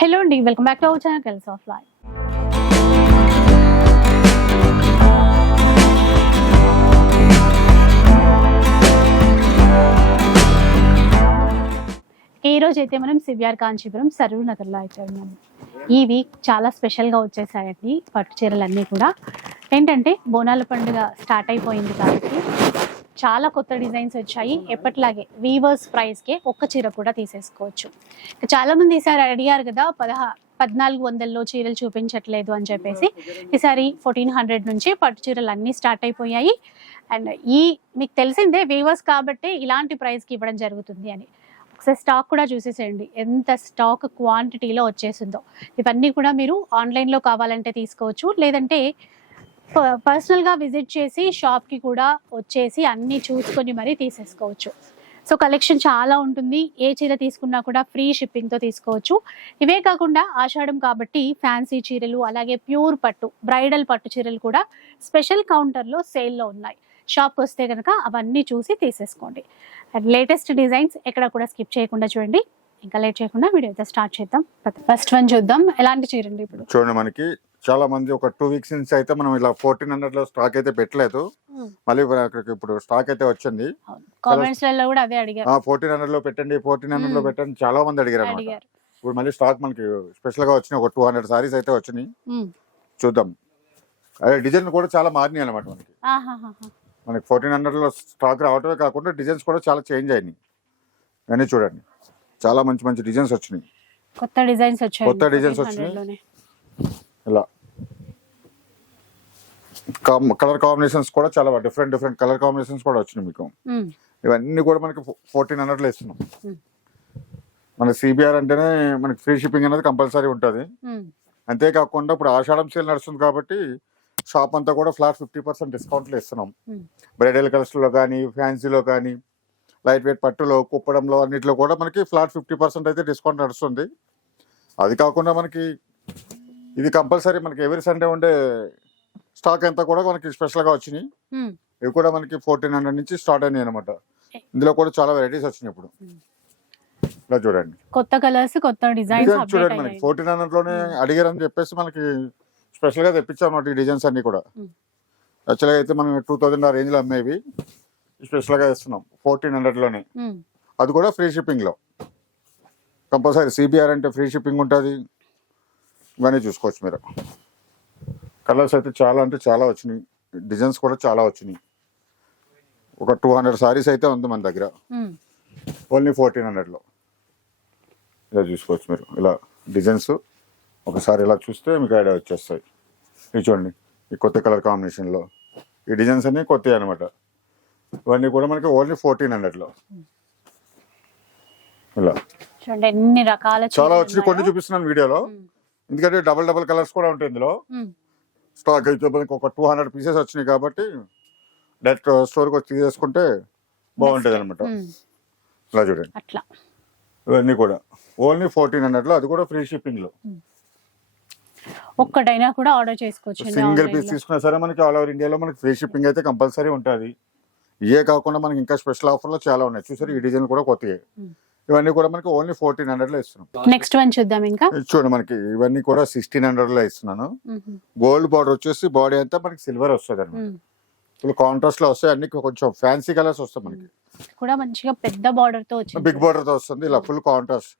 Hello అండి welcome back to our channel girls of life ఈ రోజు అయితే మనం సివిఆర్ కాంచీపురం సరూర్ నగర్లో అయితే ఉన్నాము. ఈ వీక్ చాలా స్పెషల్గా వచ్చేసాయండి పట్టు చీరలన్నీ కూడా. ఏంటంటే బోనాల పండుగ స్టార్ట్ అయిపోయింది కాబట్టి చాలా కొత్త డిజైన్స్ వచ్చాయి. ఎప్పట్లాగే వీవర్స్ ప్రైస్కే ఒక్క చీర కూడా తీసేసుకోవచ్చు. చాలా మంది ఈసారి అడిగారు కదా పదహా పద్నాలుగు వందల్లో చీరలు చూపించట్లేదు అని చెప్పేసి. ఈసారి ఫోర్టీన్ హండ్రెడ్ నుంచి పట్టు చీరలు అన్నీ స్టార్ట్ అయిపోయాయి. అండ్ ఈ మీకు తెలిసిందే వీవర్స్ కాబట్టి ఇలాంటి ప్రైస్కి ఇవ్వడం జరుగుతుంది అని. ఒకసారి స్టాక్ కూడా చూసేసేయండి. ఎంత స్టాక్ క్వాంటిటీలో వచ్చేసిందో. ఇవన్నీ కూడా మీరు ఆన్లైన్లో కావాలంటే తీసుకోవచ్చు. లేదంటే పర్సనల్గా విజిట్ చేసి షాప్కి కూడా వచ్చేసి అన్నీ చూసుకొని మరీ తీసేసుకోవచ్చు. సో కలెక్షన్ చాలా ఉంటుంది. ఏ చీర తీసుకున్నా కూడా ఫ్రీ షిప్పింగ్తో తీసుకోవచ్చు. ఇవే కాకుండా ఆషాఢం కాబట్టి ఫ్యాన్సీ చీరలు అలాగే ప్యూర్ పట్టు బ్రైడల్ పట్టు చీరలు కూడా స్పెషల్ కౌంటర్లో సేల్లో ఉన్నాయి. షాప్కి వస్తే కనుక అవన్నీ చూసి తీసేసుకోండి. అండ్ లేటెస్ట్ డిజైన్స్ ఎక్కడ కూడా స్కిప్ చేయకుండా చూడండి. ఇంకా లేట్ చేయకుండా వీడియో అయితే స్టార్ట్ చేద్దాం. ఫస్ట్ వన్ చూద్దాం. ఎలాంటి చీర అండి ఇప్పుడు? చూడండి మనకి చాలా మంది ఒక టూ వీక్స్ నుంచి అయితే మనం ఇలా ఫోర్టీన్ హండ్రెడ్లో స్టాక్ అయితే పెట్టలేదు. మళ్ళీ అక్కడికి ఇప్పుడు స్టాక్ అయితే వచ్చింది. కామెంట్స్లలో కూడా అదే అడిగారు. ఫోర్టీన్ హండ్రెడ్లో పెట్టండి ఫోర్టీన్ హండ్రెడ్లో. పెట్టండి చాలా మంది అడిగారు. అనమాట ఇప్పుడు మళ్ళీ స్టాక్ మనకి స్పెషల్గా వచ్చినాయి ఒక టూ హండ్రెడ్ సారీస్ అయితే వచ్చినాయి. చూద్దాం. అదే డిజైన్ కూడా చాలా మారినాయి అనమాట మనకి. మనకి ఫోర్టీన్ హండ్రెడ్లో స్టాక్ రావటమే కాకుండా డిజైన్స్ కూడా చాలా చేంజ్ అయినాయి. అన్నీ చూడండి. చాలా మంచి మంచి డిజైన్స్ వచ్చినాయి. కొత్త డిజైన్స్ వచ్చాయి కొత్త designs వచ్చినాయి. ఇలా. కలర్ కాంబినేషన్స్ కూడా చాలా డిఫరెంట్ డిఫరెంట్ కలర్ కాంబినేషన్స్ కూడా వచ్చినాయి మీకు. ఇవన్నీ కూడా మనకి ఫోర్టీన్ హండ్రెడ్లో ఇస్తున్నాం. Hmm. మన సిబిఆర్ అంటేనే మనకి ఫ్రీ షిప్పింగ్ అనేది కంపల్సరీ ఉంటుంది. అంతేకాకుండా ఇప్పుడు ఆషాఢం సేల్ నడుస్తుంది కాబట్టి షాప్ అంతా కూడా ఫ్లాట్ ఫిఫ్టీ పర్సెంట్ డిస్కౌంట్లో ఇస్తున్నాం. Hmm. బ్రైడల్ కలర్స్లో కానీ ఫ్యాన్సీలో కానీ లైట్ వెయిట్ పట్టులో కుప్పడంలో అన్నిట్లో కూడా మనకి ఫ్లాట్ ఫిఫ్టీ పర్సెంట్ అయితే డిస్కౌంట్ నడుస్తుంది. అది కాకుండా మనకి ఇది కంపల్సరీ మనకి ఎవరి సండే ఉండే స్టాక్ అంతా కూడా మనకి స్పెషల్గా వచ్చినాయి. ఇవి కూడా మనకి ఫోర్టీన్ హండ్రెడ్ నుంచి స్టార్ట్ అయినాయి అనమాట ఇందులో కూడా చాలా వెరైటీస్ వచ్చినాయి ఇప్పుడు. ఇలా చూడండి. కొత్త కలర్స్ కొత్త డిజైన్స్ డిజైన్ చూడండి మనకి. ఫోర్టీన్ హండ్రెడ్లోనే అడిగారని చెప్పేసి మనకి స్పెషల్గా తెప్పించాం అన్నమాట ఈ డిజైన్స్ అన్ని కూడా. Hmm. యాక్చువల్గా అయితే మనం టూ థౌసండ్ ఆ రేంజ్లో అమ్మేవి. స్పెషల్గా ఇస్తున్నాం ఫోర్టీన్ హండ్రెడ్లోనే. అది కూడా ఫ్రీ షిప్పింగ్లో. కంపల్సరీ సిబిఆర్ అంటే ఫ్రీ షిప్పింగ్ ఉంటుంది. ఇవన్నీ చూసుకోవచ్చు మీరు. కలర్స్ అయితే చాలా అంటే చాలా వచ్చినాయి. డిజైన్స్ కూడా చాలా వచ్చినాయి. ఒక టూ హండ్రెడ్ సారీస్ అయితే ఉంది మన దగ్గర. ఓన్లీ ఫోర్టీన్ హండ్రెడ్లో ఇలా చూసుకోవచ్చు మీరు. ఇలా డిజైన్స్ ఒకసారి ఇలా చూస్తే మీకు ఐడియా వచ్చేస్తాయి. ఇది చూడండి. ఈ కొత్త కలర్ కాంబినేషన్లో ఈ డిజైన్స్ అన్ని కొత్తవి అనమాట ఇవన్నీ కూడా మనకి ఓన్లీ ఫోర్టీన్ హండ్రెడ్లో ఇలా. చాలా వచ్చినాయి. కొన్ని. చూపిస్తున్నాను వీడియోలో. ఎందుకంటే డబల్ డబల్ కలర్స్ కూడా ఉంటాయి ఇందులో. స్టాక్ అయితే మనకి ఒక టూ హండ్రెడ్ పీసెస్ వచ్చినాయి కాబట్టి డైరెక్ట్ స్టోర్కి వచ్చి తీసేసుకుంటే బాగుంటుంది అనమాట. ఇలా చూడండి. అట్లా. ఇవన్నీ కూడా. ఓన్లీ ఫోర్టీన్ హండ్రెడ్లో అది కూడా ఫ్రీ షిప్పింగ్లో. ఒక్కటైనా కూడా ఆర్డర్ చేసుకోవచ్చు సింగిల్ పీస్ తీసుకున్నా సరే మనకి ఆల్ ఓవర్ ఇండియాలో మనకి ఫ్రీ షిప్పింగ్ అయితే కంపల్సరీ ఉంటుంది. ఇవే కాకుండా మనకి ఇంకా స్పెషల్ ఆఫర్లో చాలా ఉన్నాయి. చూసారు? ఈ డిజైన్ కూడా కొత్తవి Hmm. ఇవన్నీ కూడా మనకి ఓన్లీ ఫోర్టీన్ హండ్రెడ్లో ఇస్తున్నాం. నెక్స్ట్ వన్ చూద్దాం ఇంకా. చూడండి మనకి ఇవన్నీ కూడా సిక్స్టీన్ హండ్రెడ్లో ఇస్తున్నాను. ఉమ్. గోల్డ్ బార్డర్ వచ్చేసి బాడీ అంతా మనకి సిల్వర్ వస్తుంది అనమాట. ఇప్పుడు కాంట్రాస్ట్లో వస్తాయి. అన్ని కొంచెం ఫ్యాన్సీ కలర్స్ వస్తాయి మనకి. కూడా మంచిగా పెద్ద బార్డర్తో వచ్చింది. బిగ్ బార్డర్తో వస్తుంది. ఇలా ఫుల్ కాంట్రాస్ట్.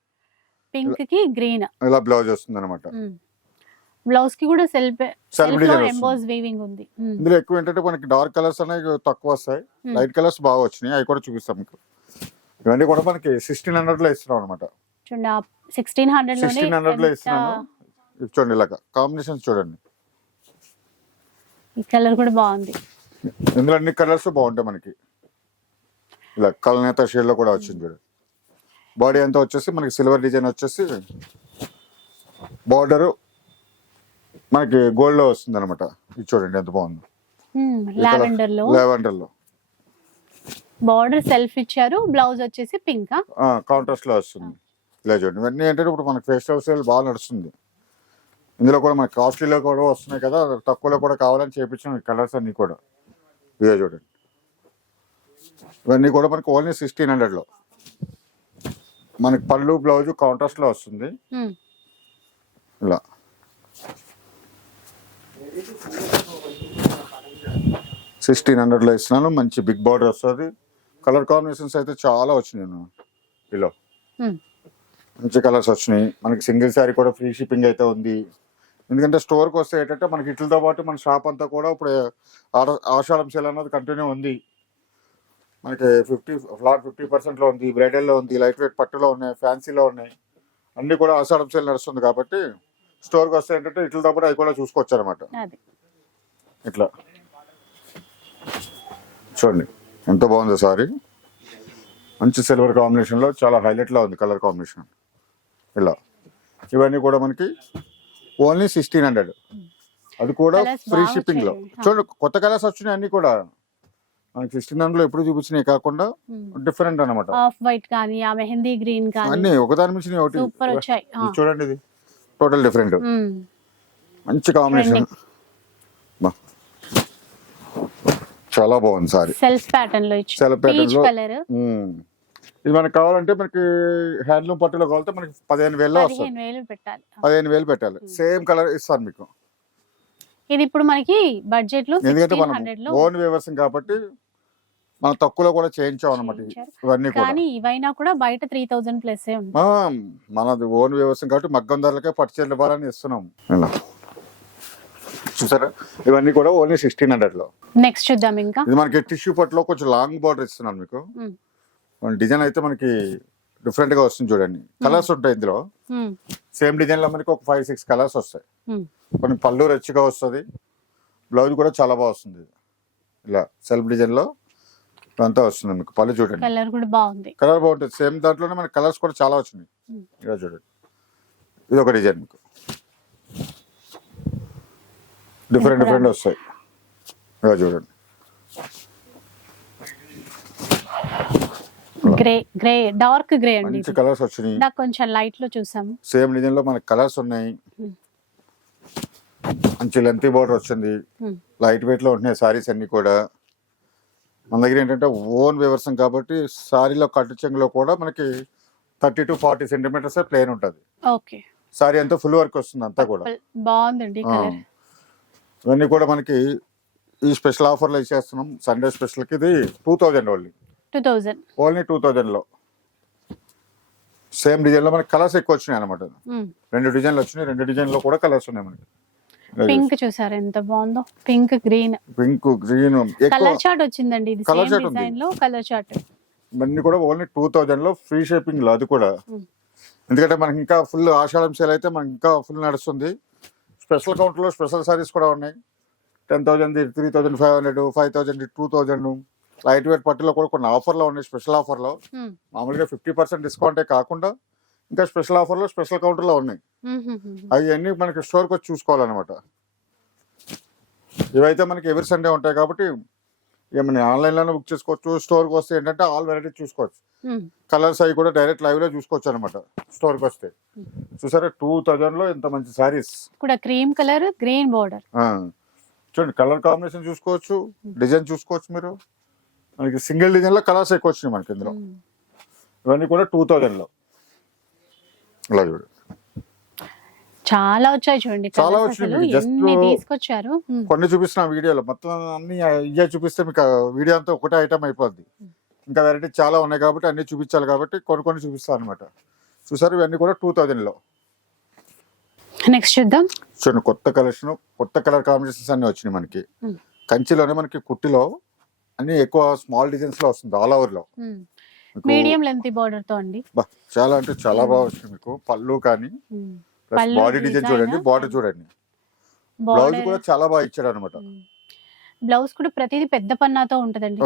పింక్కి గ్రీన్. ఇలా బ్లౌజ్ వస్తుంది అనమాట బ్లౌజ్కి కూడా సెల్ఫ్ సెల్ఫ్లో. ఎంబోస్ వీవింగ్ ఉంది. ఇందులో ఎక్కువ ఏంటంటే మనకి డార్క్ కలర్స్ అనేవి తక్కువ వస్తాయి. లైట్ కలర్స్ బాగా వచ్చినాయి. అవి కూడా చూపిస్తాం మీకు. ఇవన్నీ కూడా మనకి సిక్స్టీన్ హండ్రెడ్లో ఇస్తున్నాం అనమాట చూడండి సిక్స్టీన్ హండ్రెడ్లోనే సిక్స్టీన్ హండ్రెడ్లో ఎంత- ఇస్తున్నాను. ఇది చూడండి ఇలాగ కాంబినేషన్స్ చూడండి. ఈ కలర్ కూడా బాగుంది. ఇందులో అన్ని కలర్స్ బాగుంటాయి మనకి. ఇలా కలనేత షేడ్లో కూడా వచ్చింది చూడండి బాడీ అంతా వచ్చేసి మనకి సిల్వర్ డిజైన్ వచ్చేసి బార్డర్ మనకి గోల్డ్లో వస్తుంది అనమాట ఇది చూడండి ఎంత బాగుంది. లావెండర్లో. లావెండర్లో. బార్డర్ సెల్ఫ్ ఇచ్చారు బ్లౌజ్ వచ్చేసి పింక్ కాంట్రాస్ట్లో వస్తుంది. ఇలా చూడండి. ఇవన్నీ ఏంటంటే ఇప్పుడు మనకి ఫెస్టివల్ సేల్ బాగా నడుస్తుంది. ఇందులో కూడా మనకి కాస్ట్లీలో కూడా వస్తున్నాయి కదా తక్కువలో కూడా కావాలని చేయించిన కలర్స్ అన్ని కూడా. ఇవే చూడండి. ఇవన్నీ కూడా మనకి ఓన్లీ సిక్స్టీన్ హండ్రెడ్లో మనకి పళ్ళు బ్లౌజ్ కాంట్రాస్ట్లో వస్తుంది ఇలా. సిక్స్టీన్ హండ్రెడ్లో ఇస్తున్నాను. మంచి బిగ్ బార్డర్ వస్తుంది. కలర్ కాంబినేషన్స్ అయితే చాలా వచ్చినాయి. ఇలా. మంచి కలర్స్ వచ్చినాయి. మనకి సింగిల్ శారీ కూడా ఫ్రీ షిప్పింగ్ అయితే ఉంది. ఎందుకంటే స్టోర్కి వస్తే ఏంటంటే మనకి ఇట్లతో పాటు మన షాప్ అంతా కూడా ఇప్పుడు ఆషాఢం సేల్ అన్నది కంటిన్యూ ఉంది. మనకి ఫిఫ్టీ ఫ్లాట్ ఫిఫ్టీ పర్సెంట్లో ఉంది. బ్రైడల్లో ఉంది. లైట్ వెయిట్ పట్టులో ఉన్నాయి. ఫ్యాన్సీలో ఉన్నాయి. అన్నీ కూడా ఆషాఢం సేల్ నడుస్తుంది కాబట్టి స్టోర్కి వస్తే ఏంటంటే ఇట్లతో పాటు అవి కూడా చూసుకోవచ్చు అనమాట ఇట్లా. చూడండి. ఎంత బాగుందో సారీ? మంచి సిల్వర్ కాంబినేషన్లో చాలా హైలైట్లో ఉంది కలర్ కాంబినేషన్ ఇలా. ఇవన్నీ కూడా మనకి ఓన్లీ సిక్స్టీన్ హండ్రెడ్ అది కూడా ఫ్రీ బాగా షిప్పింగ్లో. వచ్చాయి. చూడండి కొత్త కలర్స్ వచ్చినాయి అన్ని కూడా. మనకి సిక్స్టీన్ హండ్రెడ్లో ఎప్పుడు చూపించినాయి కాకుండా డిఫరెంట్ అన్నమాట. ఆఫ్ వైట్ కానీ ఆ మెహందీ గ్రీన్ కానీ. అన్ని ఒకదాని మించి ఒకటి. చూడండి ఇది. Total different um. మంచి కాంబినేషన్ చాలా బాగుంది సారీ. సెల్ఫ్ ప్యాటర్న్లో pattern పీచ్ లో- ఇది మనకి కావాలంటే మనకి హ్యాండ్లూమ్ పట్టులో కావాలంటే మనకి పదిహేను వేలలో వస్తుంది. పదిహేను వేలు పెట్టాలి. పదిహేను వేలు పెట్టాలి. సేమ్ కలర్ ఇస్తాను మీకు. ఇది ఇప్పుడు మనకి బడ్జెట్లో ఎందుకంటే మనం ఓన్ వ్యవస్థ కాబట్టి మనం తక్కువలో కూడా చేయించాం అనమాట. ఇవన్నీ కూడా. కానీ ఇవైనా కూడా బయట త్రీ థౌజండ్ ప్లస్ మనది ఓన్ వ్యవస్థ కాబట్టి మగ్గం ధరలకే పట్టుచీరలు ఇవ్వాలని ఇస్తున్నాం. చూసారా? ఇవన్నీ కూడా ఓన్లీ సిక్స్టీన్ హండ్రెడ్లో. నెక్స్ట్ చూద్దాం ఇంకా. ఇది మనకి టిష్యూ పట్టులో కొంచెం లాంగ్ బార్డర్ ఇస్తున్నాను మీకు. ఉమ్. డిజైన్ అయితే మనకి డిఫరెంట్గా వస్తుంది చూడండి. కలర్స్ ఉంటాయి ఇందులో. సేమ్ డిజైన్లో మనకి ఒక ఫైవ్ సిక్స్ కలర్స్ వస్తాయి. కొన్ని పళ్ళు రెచ్చిగా వస్తుంది. బ్లౌజ్ కూడా చాలా బాగా వస్తుంది. ఇలా సెల్ఫ్ డిజైన్లో అంతా వస్తుంది మీకు. పళ్ళు చూడండి. కలర్ కూడా బాగుంది. కలర్ బాగుంటుంది. సేమ్ దాంట్లోనే మనకి కలర్స్ కూడా చాలా వచ్చినాయి. Hmm. ఇలా చూడండి. ఇది ఒక డిజైన్ మీకు. డిఫరెంట్ డిఫరెంట్ వస్తాయి. ఇలా చూడండి. గ్రే గ్రే డార్క్ గ్రే అండి మంచి. కలర్స్ వచ్చినాయి. ఇందాక కొంచెం లైట్లో చూసాము. సేమ్ డిజైన్లో మనకి కలర్స్ ఉన్నాయి. Hmm. మంచి లెంతీ బార్డర్ వచ్చింది. లైట్ వెయిట్లో ఉంటున్నాయి సారీస్ అన్ని కూడా. మన దగ్గర ఏంటంటే ఓన్ వ్యవస్థం కాబట్టి సారీలో కట్టు చెంగులో కూడా మనకి thirty to forty centimetres plain ఉంటుంది. ఓకే సారీ అంతా ఫుల్ వర్క్ వస్తుంది అంతా కూడా. బాగుందండి ఇవన్నీ కూడా మనకి ఈ స్పెషల్ ఆఫర్లో ఇచ్చేస్తున్నాం సండే స్పెషల్కి ఇది two thousand only. Two thousand. Only two థౌజండ్లో. సేమ్ డిజైన్లో మనకి కలర్స్ ఎక్కువ వచ్చినాయి అనమాట రెండు డిజైన్లు వచ్చినాయి రెండు డిజైన్లో కూడా కలర్స్ ఉన్నాయి మనకి. పింక్ చూసారు ఎంత బాగుందో? Pink green. Pink green colour chart వచ్చిందండి ఇది. chart ఉంది. డిజైన్లో కలర్ చార్ట్. ఇవన్నీ కూడా ఓన్లీ టూ థౌజండ్లో ఫ్రీ షిప్పింగ్లో అది కూడా. ఎందుకంటే మనకి ఇంకా ఫుల్ ఆషాఢం సేల్ అయితే మనకి ఇంకా ఫుల్ నడుస్తుంది. స్పెషల్ కౌంటర్లో స్పెషల్ సారీస్ కూడా ఉన్నాయి. Ten thousand three thousand five hundred five thousand two thousand light weight పట్టులో కూడా కొన్ని ఆఫర్లో ఉన్నాయి స్పెషల్ ఆఫర్లో. మామూలుగా ఫిఫ్టీ పర్సెంట్ డిస్కౌంటే కాకుండా ఇంకా స్పెషల్ ఆఫర్లో స్పెషల్ కౌంటర్లో ఉన్నాయి. అవి అన్నీ మనకి స్టోర్కి వచ్చి చూసుకోవాలన్నమాట. ఇవైతే మనకి ఎవరి సండే ఉంటాయి కాబట్టి ఏమైనా ఆన్లైన్లోనే బుక్ చేసుకోవచ్చు స్టోర్కి వస్తే ఏంటంటే ఆల్ వెరైటీ చూసుకోవచ్చు. కలర్స్ అవి కూడా డైరెక్ట్ లైవ్లో చూసుకోవచ్చు అనమాట స్టోర్కి వస్తే. చూసారా టూ థౌజండ్లో ఇంత మంచి శారీస్. కూడా క్రీమ్ కలర్ గ్రీన్ బోర్డర్. చూడండి కలర్ కాంబినేషన్ చూసుకోవచ్చు డిజైన్ చూసుకోవచ్చు మీరు. మనకి సింగిల్ డిజైన్లో కలర్స్ ఎక్కువ వచ్చినాయి మనకి ఇందులో. ఇవన్నీ కూడా టూ థౌజండ్లో. ఇలా చూడండి చాలా వచ్చాయి చూడండి చాలా వచ్చినాయి ఎన్ని తీసుకొచ్చారు. కొన్ని చూపిస్తున్నాం వీడియోలో. మొత్తం అన్ని ఇవే చూపిస్తే మీకు వీడియో అంతా ఒకటే ఐటమ్ అయిపోద్ది. ఇంకా వెరైటీ చాలా ఉన్నాయి కాబట్టి అన్ని చూపించాలి కాబట్టి కొన్ని కొన్ని చూపిస్తాను అనమాట చూసారు ఇవన్నీ కూడా టూ థౌజండ్లో నెక్స్ట్ చూద్దాం. చూడండి కొత్త కలెక్షన్ కొత్త కలర్ కాంబినేషన్స్ అన్ని వచ్చినాయి మనకి. కంచిలోనే మనకి కుట్టిలో అన్ని ఎక్కువ స్మాల్ డిజైన్స్లో వస్తుంది ఆల్ ఓవర్లో. మీడియం లెంత్ బోర్డర్తో అండి. చాలా అంటే చాలా బాగా వచ్చింది మీకు. పళ్ళు కానీ బాడీ డిజైన్ చూడండి బాడీ ఆ. చూడండి బ్లౌజ్ కూడా చాలా బాగా ఇచ్చాడు అనమాట. బ్లౌజ్ కూడా ప్రతిదీ పెద్ద పన్నాతో ఉంటదండి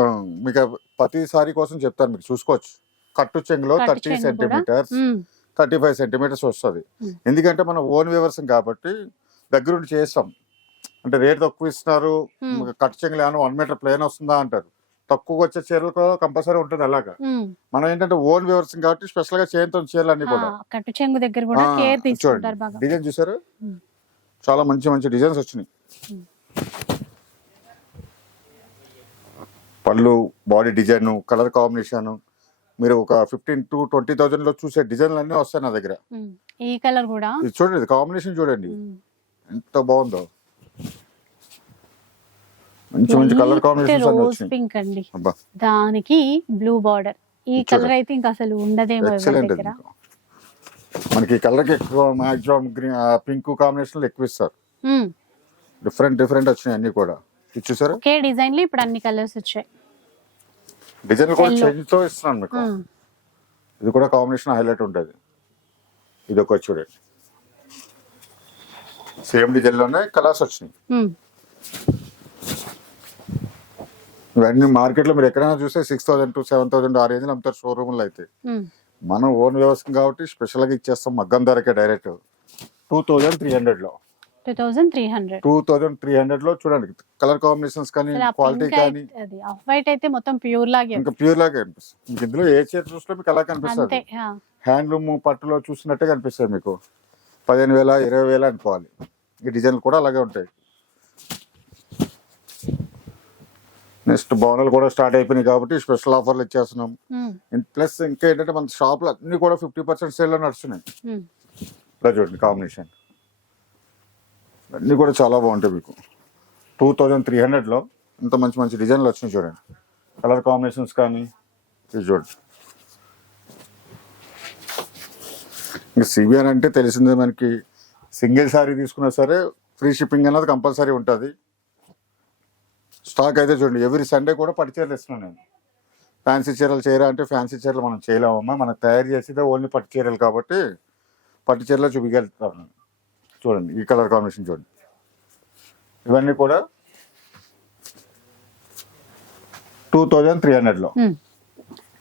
మీకు ప్రతి సారీ కోసం చెప్తాను మీకు చూసుకోవచ్చు కట్టు చెంగులో thirty. Centimetres. Thirty five centimetres వస్తుంది. ఎందుకంటే మనం ఓన్ వ్యవర్సం కాబట్టి దగ్గరుండి చేస్తాం అంటే రేట్ తక్కువ ఇస్తున్నారు. కట్ చెంగులు ఏమైనా వన్ మీటర్ ప్లేన్ వస్తుందా అంటారు తక్కువ వచ్చే చీరలకు కంపల్సరీ ఉంటుంది అలాగా. మనం ఏంటంటే ఓన్ వ్యవర్సం కాబట్టి స్పెషల్గా చేయంతో చీరలు అన్ని కూడా ఆ, కట్టు చెంగు దగ్గర కూడా ఆ, కేర్ తీసుకుంటారు బాగా చూడండి డిజైన్ చూసారు. చాలా మంచి మంచి డిజైన్స్ వచ్చినాయి. పళ్ళు బాడీ డిజైన్ కలర్ కాంబినేషన్ మీరు ఒక ఫిఫ్టీన్ టు ట్వంటీ థౌసండ్లో చూసే డిజైన్లు అన్నీ వస్తాయి నా దగ్గర. ఈ కలర్ కూడా చూడండి కాంబినేషన్ చూడండి. ఎంత బాగుందో మంచి మంచి కలర్ కాంబినేషన్స్ అన్ని వచ్చినాయి. పింక్ అండి. దానికి బ్లూ బార్డర్ ఈ కలర్. అయితే ఇంకా అసలు ఉండదేమో ఎక్సలెంట్ మనకి కలర్కి ఎక్కువ మాక్సిమం గ్రీన్ పింక్ కాంబినేషన్ ఎక్కువ ఇస్తారు. డిఫరెంట్ డిఫరెంట్ వచ్చినాయి అన్ని కూడా. ఇది చూసారా? ఒకే డిజైన్లో ఇప్పుడు అన్ని కలర్స్ వచ్చాయి. డిజైన్ కూడా. చేంజ్తో ఇస్తున్నాను మీకు. ఉమ్. ఇది కూడా కాంబినేషన్ హైలైట్ ఉంటుంది. ఇది ఒక చూడండి సేమ్ డిజైన్లోనే కలర్స్ వచ్చినాయి. ఉమ్. ఇవన్నీ మార్కెట్లో మీరు ఎక్కడైనా చూస్తే six thousand to seven thousand ఆ రేంజ్ అమ్ముతారు షోరూమ్లో అయితే. మనం ఓన్ వ్యవస్థ కాబట్టి స్పెషల్గా ఇచ్చేస్తాం మగ్గం ధరకే డైరెక్ట్ టూ థౌజండ్ త్రీ హండ్రెడ్లో. Two thousand three hundred two thousand three హండ్రెడ్లో చూడండి కలర్ కాంబినేషన్స్ కానీ క్వాలిటీ కానీ ఆఫ్ వైట్ అయితే మొత్తం ప్యూర్ లాగే. ఇంకా ప్యూర్ లాగా కనిపిస్తుంది మీకు ఇందులో ఏ చీర చూసినా మీకు అలా కనిపిస్తుంది. హ్యాండ్లూమ్ పట్టులో చూసినట్టే కనిపిస్తుంది మీకు. పదిహేను వేల ఇరవై వేల అనుకోవాలి. ఈ డిజైన్లు కూడా అలాగే ఉంటాయి. నెక్స్ట్ బోనాలు కూడా స్టార్ట్ అయిపోయినాయి కాబట్టి స్పెషల్ ఆఫర్లు ఇచ్చేస్తున్నాం. ప్లస్ ఇంకా ఏంటంటే మన షాప్లో అన్ని కూడా ఫిఫ్టీ పర్సెంట్ సేల్లో నడుస్తున్నాయి. ఇలా చూడండి కాంబినేషన్ అన్నీ కూడా చాలా బాగుంటాయి మీకు. టూ థౌజండ్ త్రీ హండ్రెడ్లో ఇంత మంచి మంచి డిజైన్లు వచ్చినాయి చూడండి. కలర్ కాంబినేషన్స్ కానీ ఇది చూడండి. ఇంకా సిబిఆర్ అంటే తెలిసిందే మనకి. సింగిల్ సారీ తీసుకున్నా సరే ఫ్రీ షిప్పింగ్ అనేది కంపల్సరీ ఉంటుంది. స్టాక్ అయితే చూడండి ఎవ్రీ సండే కూడా పట్టు చీరలు ఇస్తున్నాను నేను. ఫ్యాన్సీ చీరలు చేయరా అంటే ఫ్యాన్సీ చీరలు మనం చేయలేమమ్మా. మనం తయారు చేసేదే ఓన్లీ పట్టు చీరలు కాబట్టి పట్టు చీరలో చూపించగలుగుతాను చూడండి ఈ కలర్ కాంబినేషన్ చూడండి. ఇవన్నీ కూడా టూ థౌజండ్ త్రీ హండ్రెడ్లో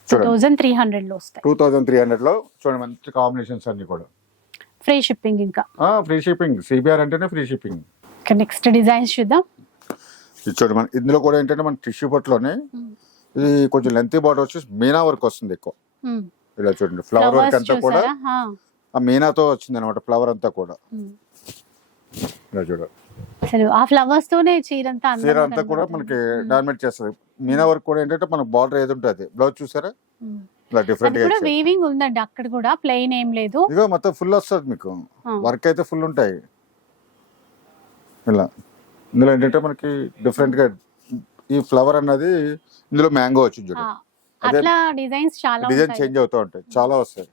చూడండి. త్రీ లో టూ థౌజండ్ త్రీ హండ్రెడ్లో చూడండి మంచి కాంబినేషన్స్ అన్ని కూడా. ఫ్రీ షిప్పింగ్ ఇంకా. ఫ్రీ షిప్పింగ్ సిబిఆర్ అంటేనే ఫ్రీ షిప్పింగ్ నెక్స్ట్ డిజైన్స్ చూద్దాం. ఇది చూడండి మన ఇందులో కూడా ఏంటంటే మన టిష్యూ పట్టులోనే ఉమ్. ఇది కొంచెం లెంతీ బార్డర్ వచ్చి మీనా వర్క్ వస్తుంది ఎక్కువ ఉమ్. ఇలా చూడండి ఫ్లవర్ వర్క్ అంతా కూడా ఆ. మీనాతో వచ్చింది అనమాట ఫ్లవర్ అంతా కూడా ఉమ్. ఇలా చూడండి అసలు ఆ ఫ్లవర్స్ తోనే చీర అంతా చీర అంతా కూడా మనకి. డామినేట్ చేస్తుంది మీనా వర్క్ కూడా ఏంటంటే మనకు బార్డర్ ఏది ఉంటుంది బ్లౌజ్ చూసారా. ఇలా డిఫరెంట్గా. వీవింగ్ ఉందండి అక్కడ కూడా ప్లెయిన్ ఏం లేదు ఇదిగో మొత్తం ఫుల్ వస్తుంది మీకు. వర్క్ అయితే ఫుల్ ఉంటాయి ఇలా ఇందులో ఏంటంటే మనకి డిఫరెంట్గా ఈ ఫ్లవర్ అన్నది ఇందులో మ్యాంగో వచ్చింది చూడండి. అదే అట్లా డిజైన్స్ చాలా డిజైన్. చేంజ్ అవుతూ ఉంటాయి. చాలా వస్తాయి.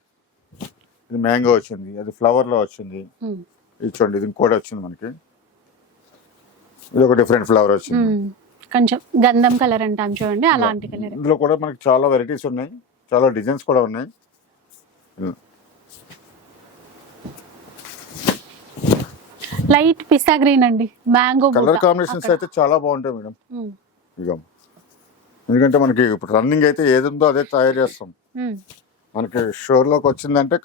ఇది మ్యాంగో వచ్చింది అది ఫ్లవర్లో వచ్చింది. ఇది చూడండి ఇది ఇంకోటి వచ్చింది మనకి. ఇది ఒక డిఫరెంట్ ఫ్లవర్ వచ్చింది. కొంచెం గంధం కలర్ అంటాం చూడండి అలాంటి కలర్ ఇందులో కూడా మనకి చాలా వెరైటీస్ ఉన్నాయి. చాలా డిజైన్స్ కూడా ఉన్నాయి. లైట్ పిస్తా గ్రీన్ అండి మ్యాంగో కలర్ కాంబినేషన్స్ అయితే చాలా బాగుంటాయి మేడం. ఇక ఎందుకంటే మనకి ఇప్పుడు రన్నింగ్ అయితే ఏది ఉందో అదే తయారు చేస్తాం. మనకి షోర్లోకి వచ్చిందంటే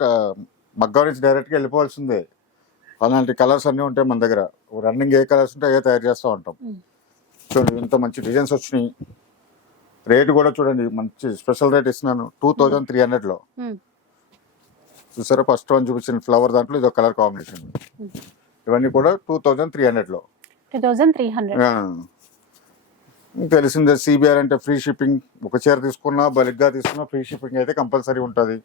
మగ్గం నుంచి డైరెక్ట్గా వెళ్ళిపోవాల్సిందే. అలాంటి కలర్స్ అన్నీ ఉంటాయి మన దగ్గర. రన్నింగ్ ఏ కలర్స్ ఉంటే అదే తయారు చేస్తూ ఉంటాం. చూడండి ఇంత మంచి డిజైన్స్ వచ్చినాయి. రేట్ కూడా చూడండి మంచి స్పెషల్ రేట్ ఇస్తున్నాను టూ థౌజండ్ త్రీ హండ్రెడ్లో. చూసారా ఫస్ట్ వన్ చూపించిన ఫ్లవర్ దాంట్లో ఇది ఒక కలర్ కాంబినేషన్. ఇవన్నీ కూడా టూ థౌజండ్ త్రీ హండ్రెడ్లో. తెలిసిందే సిబిఆర్ అంటే ఫ్రీ షిప్పింగ్ ఒక చీర తీసుకున్నా బల్క్గా తీసుకున్నా ఫ్రీ షిప్పింగ్ అయితే కంపల్సరీ ఉంటుంది.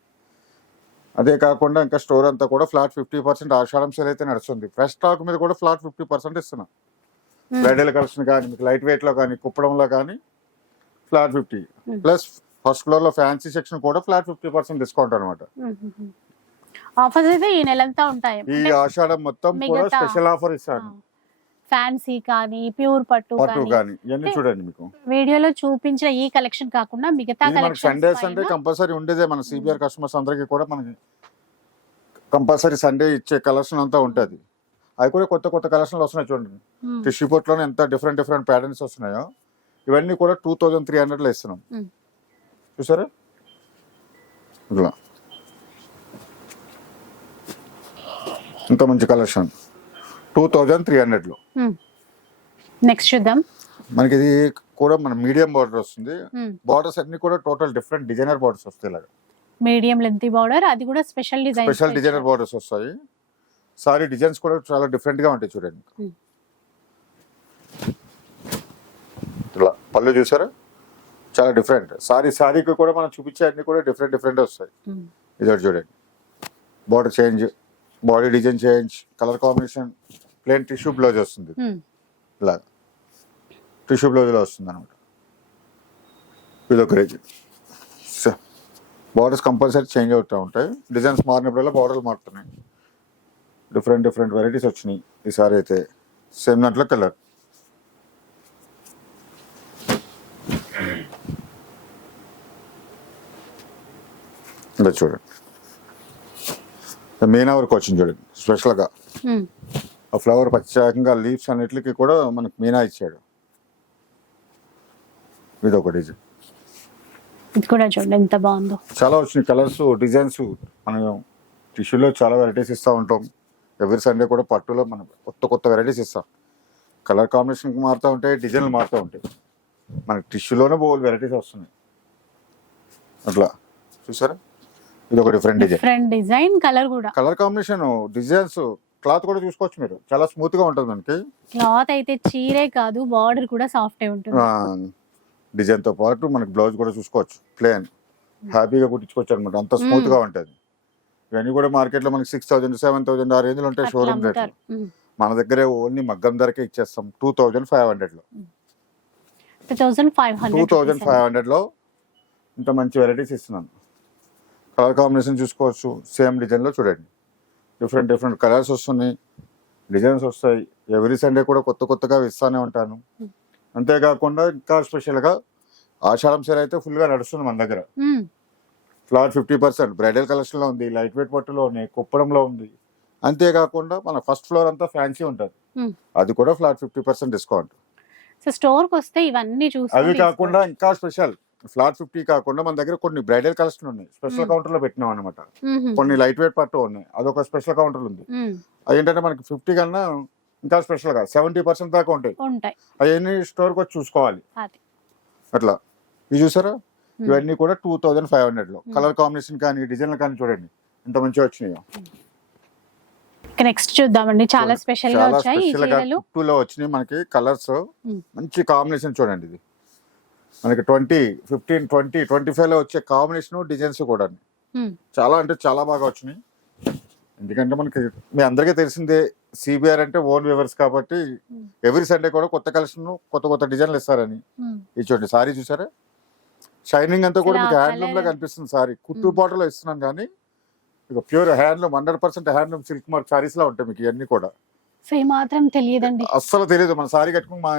అదే కాకుండా ఇంకా స్టోర్ అంతా కూడా ఫ్లాట్ ఫిఫ్టీ పర్సెంట్ ఆషాఢం సేల్ అయితే నడుస్తుంది. ఫ్రెష్ స్టాక్ మీద కూడా ఫ్లాట్ ఫిఫ్టీ పర్సెంట్ ఇస్తున్నాం. బ్రైడల్ కలెక్షన్ కానీ మీకు లైట్ వెయిట్లో కానీ కుప్పడంలో కానీ ఫ్లాట్ ఫిఫ్టీ. ప్లస్ ఫస్ట్ ఫ్లోర్లో ఫ్యాన్సీ సెక్షన్ కూడా ఫ్లాట్ ఫిఫ్టీ పర్సెంట్ డిస్కౌంట్ అనమాట ఆఫర్స్ అయితే ఈ నెలంతా ఉంటాయి. ఈ ఆషాఢం మొత్తం కూడా స్పెషల్ ఆఫర్ ఇస్తాను ఫ్యాన్సీ కానీ ప్యూర్ పట్టు పట్టు కానీ. ఇవన్నీ చూడండి మీకు. వీడియోలో చూపించిన ఈ కలెక్షన్ కాకుండా మిగతా మనకి సండే సండే కలెక్షన్ కంపల్సరీ ఉండేదే మన సిబిఆర్ కస్టమర్స్ అందరికి కూడా మనకి కంపల్సరీ సండే ఇచ్చే కలెక్షన్ అంతా ఉంటుంది. అవి కూడా కొత్త కొత్త కలెక్షన్లు వస్తున్నాయి చూడండి. టిష్యూ లోనే ఎంత డిఫరెంట్ డిఫరెంట్ ప్యాటర్న్స్ వస్తున్నాయో ఇవన్నీ కూడా టూ థౌజండ్ త్రీ హండ్రెడ్లో ఇస్తున్నాం. చూసారా? ఇట్లా. ఇంత మంచి కలెక్షన్. టూ థౌజండ్ త్రీ హండ్రెడ్లో. నెక్స్ట్ చూద్దాం. మనకి ఇది కూడా మన మీడియం బార్డర్ వస్తుంది. బార్డర్స్ అన్ని కూడా టోటల్ డిఫరెంట్ డిజైనర్ బార్డర్స్ వస్తాయి ఇలాగా. మీడియం లెంత్ బార్డర్ అది కూడా special design special designer borders వస్తాయి. సారీ డిజైన్స్ కూడా చాలా డిఫరెంట్గా ఉంటాయి చూడండి. ఇలా పళ్ళు చూసారా? చాలా డిఫరెంట్. సారీ సారీకి కూడా మనం చూపించే అన్ని కూడా డిఫరెంట్ డిఫరెంట్ వస్తాయి. ఇది చూడండి. Border change body design change colour combination plain tissue blouse వస్తుంది. ఇలా. టిష్యూ బ్లౌజ్లో వస్తుంది అనమాట ఇది ఒక రేంజ్. బార్డర్స్ కంపల్సరీ చేంజ్ అవుతూ ఉంటాయి. డిజైన్స్ మారినప్పుడల్లా బార్డర్లు మారుతున్నాయి. డిఫరెంట్ డిఫరెంట్ వెరైటీస్ వచ్చినాయి. ఈసారి అయితే సేమ్ దాంట్లో కలర్. ఇలా చూడండి. మెయిన్ వర్క్ వచ్చింది చూడండి స్పెషల్గా. ఆ ఫ్లవర్ ప్రత్యేకంగా లీవ్స్ అన్నిటికీ కూడా మనకు మీనా ఇచ్చాడు. ఇది ఒక డిజైన్ ఇది కూడా చూడండి ఎంత బాగుందో. చాలా వచ్చినాయి కలర్స్ డిజైన్స్ మనం టిష్యూలో చాలా వెరైటీస్ ఇస్తూ ఉంటాం. ఎవ్రీ సండే కూడా పట్టులో మనం కొత్త కొత్త వెరైటీస్ ఇస్తాం. కలర్ కాంబినేషన్ మారుతూ ఉంటాయి డిజైన్లు మారుతూ ఉంటాయి. మనకి టిష్యూలోనే బోల్ వెరైటీస్ వస్తున్నాయి. అట్లా. చూసారా? ఇది ఒక different design different design colour కూడా. కలర్ కాంబినేషన్ డిజైన్స్ క్లాత్ కూడా చూసుకోవచ్చు మీరు. చాలా స్మూత్గా ఉంటుంది మనకి క్లాత్ అయితే చీరే కాదు బార్డర్ కూడా సాఫ్ట్ ఉంటుంది. డిజైన్తో పాటు మనకి బ్లౌజ్ కూడా చూసుకోవచ్చు. ప్లేన్ హ్యాపీగా కుట్టించుకోవచ్చు అనమాట అంత స్మూత్గా ఉంటుంది. ఇవన్నీ కూడా మార్కెట్లో మనకి సిక్స్ థౌసండ్ సెవెన్ థౌసండ్ ఆ రేంజ్లో ఉంటాయి షోరూమ్ అమ్ముతారు ఉమ్. మన దగ్గరే ఓన్లీ మగ్గం ధరకే ఇచ్చేస్తాం. టూ థౌజండ్ ఫైవ్ హండ్రెడ్లో. టూ థౌజండ్ ఫైవ్ హండ్రెడ్లో ఇంత మంచి వెరైటీస్ ఇస్తున్నాను. కలర్ కాంబినేషన్ చూసుకోవచ్చు. సేమ్ డిజైన్లో చూడండి. డిఫరెంట్ డిఫరెంట్ కలర్స్ వస్తున్నాయి. డిజైన్స్ వస్తాయి. ఎవ్రీ సండే కూడా కొత్త కొత్తగా ఇస్తానే ఉంటాను. Hmm. అంతేకాకుండా ఇంకా స్పెషల్గా ఆషాఢం సేల్ అయితే ఫుల్గా నడుస్తుంది మన దగ్గర. Flat fifty percent. బ్రైడల్ కలెక్షన్లో ఉంది. లైట్ వెయిట్ పట్టులో ఉన్నాయి కుప్పడంలో ఉంది. అంతేకాకుండా మన ఫస్ట్ ఫ్లోర్ అంతా ఫ్యాన్సీ ఉంటుంది. Hmm. అది కూడా flat fifty percent discount. So స్టోర్కి వస్తే ఇవన్నీ చూసి అవి కాకుండా ఇంకా స్పెషల్ ఫ్లాట్ ఫిఫ్టీ కాకుండా మన దగ్గర కొన్ని బ్రైడల్ కలెక్షన్ ఉన్నాయి. స్పెషల్. కౌంటర్లో పెట్టినాం అనమాట కొన్ని లైట్ వెయిట్ పట్టు ఉన్నాయి. అదొక స్పెషల్ కౌంటర్ ఉంది. అది ఏంటంటే మనకి ఫిఫ్టీ కన్నా ఇంకా స్పెషల్గా సెవెంటీ పర్సెంట్ దాకా ఉంటాయి. అవన్నీ స్టోర్కి వచ్చి చూసుకోవాలి? అట్లా. ఇవి చూసారా. ఇవన్నీ కూడా టూ థౌజండ్ ఫైవ్ హండ్రెడ్లో. కలర్ కాంబినేషన్ కానీ డిజైన్లు కానీ చూడండి. ఎంత మంచిగా వచ్చినాయో. నెక్స్ట్ చూద్దామండి. చాలా స్పెషల్గా వచ్చాయి చీరలు. కుట్టులో వచ్చినాయి మనకి. కలర్స్. మంచి కాంబినేషన్ చూడండి ఇది. మనకి ట్వంటీ ఫిఫ్టీన్ ట్వంటీ ట్వంటీ ఫైవ్లో వచ్చే కాంబినేషన్ డిజైన్స్ కూడా. చాలా అంటే చాలా బాగా వచ్చినాయి. ఎందుకంటే మనకి మీ అందరికీ తెలిసిందే సిబిఆర్ అంటే ఓన్ వ్యూవర్స్ కాబట్టి. ఎవ్రీ సండే కూడా కొత్త కలెక్షన్ కొత్త కొత్త డిజైన్లు ఇస్తారని. చూడండి సారీ చూసారా? షైనింగ్ అంతా కూడా మీకు హ్యాండ్లూమ్ లా కనిపిస్తుంది సారీ కుట్టు. బాటలో ఇస్తున్నాం కానీ ఇక pure handloom hundred percent handloom silk mark saris లా ఉంటాయి మీకు ఇవన్నీ కూడా. సో మాత్రం తెలియదండి. అస్సలు తెలియదు. మన సారీ కట్టుకుని మా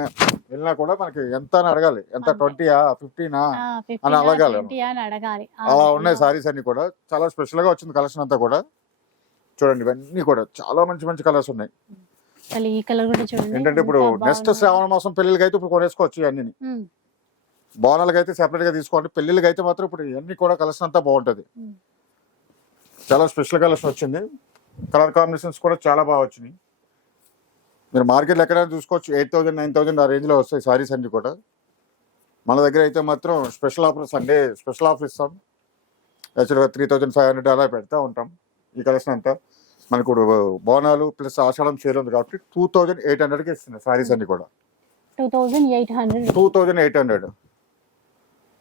వెళ్ళినా కూడా మనకి ఎంత అని అడగాలి. ఎంత. ట్వంటీయా ఫిఫ్టీనా ఆ, 50 అని అడగాలి. 20 అని అడగాలి. ఆ, అలా ఉన్నాయి. సారీస్ అన్ని కూడా. చాలా స్పెషల్గా వచ్చింది కలెక్షన్ అంతా కూడా. చూడండి ఇవన్నీ కూడా చాలా మంచి మంచి కలర్స్ ఉన్నాయి. ఈ కలర్ కూడా చూడండి. ఏంటంటే ఇప్పుడు నెక్స్ట్. శ్రావణ మాసం పెళ్ళిళ్ళకి అయితే ఇప్పుడు కొనేసుకోవచ్చు ఇవన్నీ. బోనాలకి అయితే సెపరేట్గా తీసుకోండి. పెళ్ళిళ్ళకి అయితే మాత్రం ఇప్పుడు ఇవన్నీ కూడా కలెక్షన్ అంతా బాగుంటది. చాలా స్పెషల్ కలెక్షన్ వచ్చింది. కలర్ కాంబినేషన్స్ కూడా చాలా బాగా వచ్చినాయి. మీరు మార్కెట్లో ఎక్కడైనా చూసుకోవచ్చు? ఎయిట్ థౌసండ్ నైన్ థౌసండ్ ఆ రేంజ్లో వస్తాయి సారీస్ అన్ని కూడా. మన దగ్గర అయితే మాత్రం special offer Sunday special offer ఇస్తాం. యాక్చువల్గా త్రీ థౌసండ్ ఫైవ్ హండ్రెడ్ అలా పెడతా ఉంటాం. ఈ కలెక్షన్ అంతా. మనకు ఇప్పుడు బోనాలు ప్లస్ ఆషాఢం చీర ఉంది కాబట్టి టూ థౌజండ్ ఎయిట్ హండ్రెడ్కి ఇస్తున్నాయి సారీస్ అన్ని కూడా. 2800 two thousand eight hundred.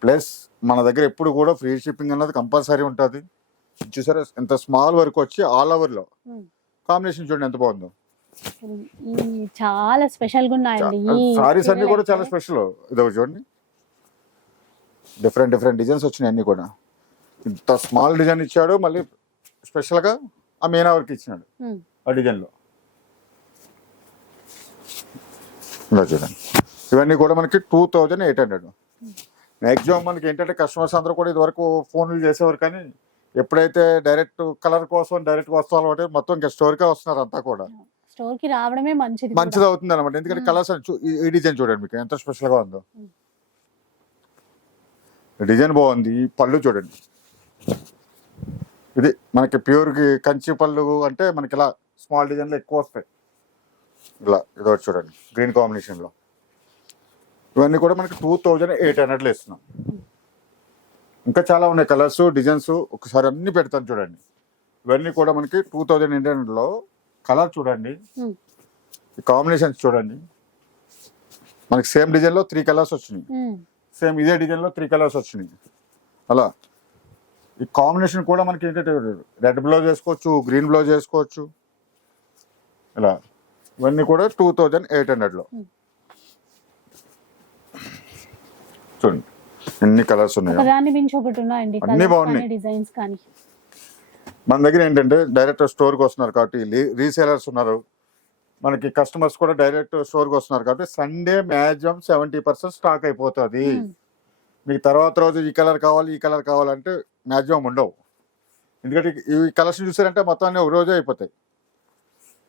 Plus మన దగ్గర ఎప్పుడు కూడా ఫ్రీ షిప్పింగ్ అన్నది కంపల్సరీ ఉంటుంది. చూసారా? ఎంత స్మాల్ వర్క్ వచ్చి ఆల్ ఓవర్లో. కాంబినేషన్ చూడండి ఎంత బాగుందో. చాలా స్పెషల్గా ఉన్నాయండి. సారీస్ అన్ని కూడా చాలా. స్పెషల్ ఇది ఒకటి చూడండి. డిఫరెంట్ డిఫరెంట్ డిజైన్స్ వచ్చినాయి అన్ని కూడా. ఇంత స్మాల్ డిజైన్ ఇచ్చాడు మళ్ళీ స్పెషల్గా ఆ మీనా వర్క్ ఇచ్చినాడు. ఆ డిజైన్లో. ఇలా చూడండి. ఇవన్నీ కూడా మనకి two thousand eight hundred maximum మనకి ఏంటంటే కస్టమర్స్ అందరూ కూడా ఇదివరకు ఫోన్లు చేసేవారు కానీ ఎప్పుడైతే డైరెక్ట్ కలర్ కోసం డైరెక్ట్ వస్తాం అంటే మొత్తం ఇంకా స్టోర్కే వస్తున్నారు అంతా కూడా. స్టోర్కి రావడమే మంచిది. మంచిది అవుతుంది అనమాట ఎందుకంటే. కలర్స్ ఈ డిజైన్ చూడండి మీకు ఎంత స్పెషల్గా ఉందో. డిజైన్ బాగుంది పళ్ళు చూడండి. ఇది మనకి ప్యూర్ కంచి పళ్ళు అంటే మనకి ఇలా స్మాల్ డిజైన్లు ఎక్కువ వస్తాయి. ఇలా ఇదో చూడండి గ్రీన్ కాంబినేషన్లో ఇవన్నీ కూడా మనకి టూ థౌజండ్ ఎయిట్ హండ్రెడ్లో ఇస్తున్నాం. ఇంకా చాలా ఉన్నాయి కలర్స్ డిజైన్స్. ఒకసారి అన్ని పెడతాను చూడండి. ఇవన్నీ కూడా మనకి టూ థౌజండ్ ఎయిట్ హండ్రెడ్లో కలర్ చూడండి. కాంబినేషన్స్ చూడండి. మనకి సేమ్ డిజైన్లో త్రీ కలర్స్ వచ్చినాయి. సేమ్ ఇదే డిజైన్లో త్రీ కలర్స్ వచ్చినాయి. అలా. ఈ కాంబినేషన్ కూడా మనకి ఏంటంటే రెడ్ బ్లౌజ్ వేసుకోవచ్చు గ్రీన్ బ్లౌజ్ వేసుకోవచ్చు. ఇలా ఇవన్నీ కూడా టూ థౌజండ్ ఎయిట్ హండ్రెడ్లో చూడండి. ఎన్ని కలర్స్ ఉన్నాయో. అన్నీ బాగున్నాయి. డిజైన్స్ కానీ. మన దగ్గర ఏంటంటే డైరెక్ట్ స్టోర్కి వస్తున్నారు కాబట్టి రీసేలర్స్ ఉన్నారు. మనకి కస్టమర్స్ కూడా డైరెక్ట్ స్టోర్కి వస్తున్నారు కాబట్టి Sunday maximum seventy percent stock అయిపోతుంది. మీకు తర్వాత రోజు ఈ కలర్ కావాలి ఈ కలర్ కావాలంటే మ్యాక్సిమం ఉండవు. ఎందుకంటే ఈ కలర్స్ చూసారంటే మొత్తం అన్ని ఒక రోజే అయిపోతాయి.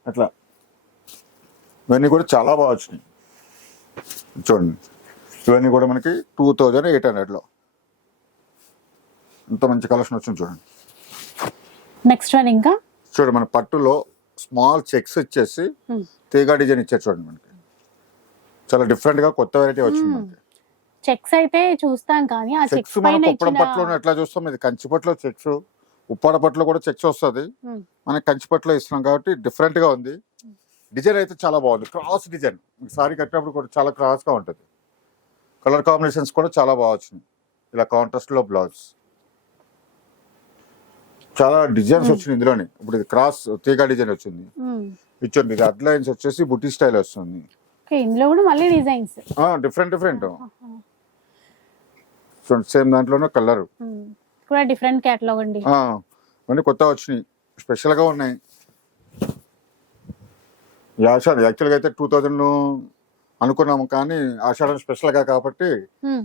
అట్లా. ఇవన్నీ కూడా చాలా బాగా వచ్చినాయి. చూడండి. ఇవన్నీ కూడా మనకి టూ థౌజండ్ ఎయిట్ హండ్రెడ్లో ఇంత మంచి కలెక్షన్ వచ్చింది చూడండి. నెక్స్ట్ వన్ ఇంకా? చూడండి మన పట్టులో స్మాల్ చెక్స్ ఇచ్చేసి Hmm. తీగా డిజైన్ ఇచ్చారు చూడండి మనకి. చాలా డిఫరెంట్గా కొత్త వెరైటీ వచ్చింది Hmm. మనకి. చెక్స్ అయితే చూస్తాం కానీ ఆ చెక్స్ చెక్స్ మనం పైన ఇచ్చిన పట్టులో ఎట్లా చూస్తాం? ఇది కంచి పట్టులో చెక్స్ ఉప్పాడ పట్టులో కూడా చెక్స్ వస్తుంది. Hmm. మనకి కంచి పట్టులో ఇస్తున్నాం కాబట్టి డిఫరెంట్గా ఉంది. డిజైన్ అయితే చాలా బాగుంది. క్రాస్ డిజైన్ సారీ కట్టినప్పుడు కూడా చాలా క్రాస్గా ఉంటుంది. కలర్ కాంబినేషన్స్ కూడా చాలా బాగా వచ్చినాయి. ఇలా కాంట్రాస్ట్లో బ్లౌజ్ చాలా డిజైన్స్ Hmm. వచ్చినాయి ఇందులోనే. ఇప్పుడు ఇది క్రాస్ తీగా డిజైన్ వచ్చింది. Hmm. ఇచ్చండి ఇది అడ్ లైన్స్ వచ్చేసి బుట్టి స్టైల్ వస్తుంది. ఇందులో కూడా మళ్ళీ డిజైన్స్ డిఫరెంట్ డిఫరెంట్ చూడండి సేమ్ దాంట్లోనే కలర్ కూడా డిఫరెంట్ కేటలాగ్ అండి. అన్నీ కొత్త వచ్చినాయి. స్పెషల్గా ఉన్నాయి. ఈ ఆషాఢం యాక్చువల్గా అయితే టూ థౌజండ్ అనుకున్నాము కానీ ఆషాఢం స్పెషల్గా కాబట్టి Hmm.